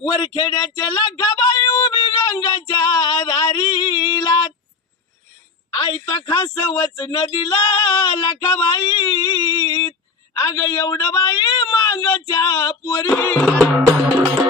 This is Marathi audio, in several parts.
वरखेड्याच्या लखाबाई उभी गंगाच्या दारीला. आईचा खास वच नदीला लखाबाई अग एवढं बाई मांगच्या पोरी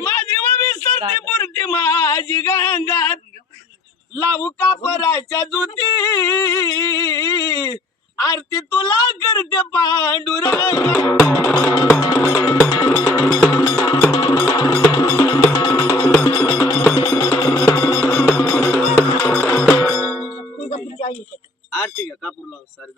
माझी मम्मी सरते पुरती माझी गंगात. लावू कापराच्या जुती? आरती तुला करते पांडुरंग. आरती का कापूर लाव सारे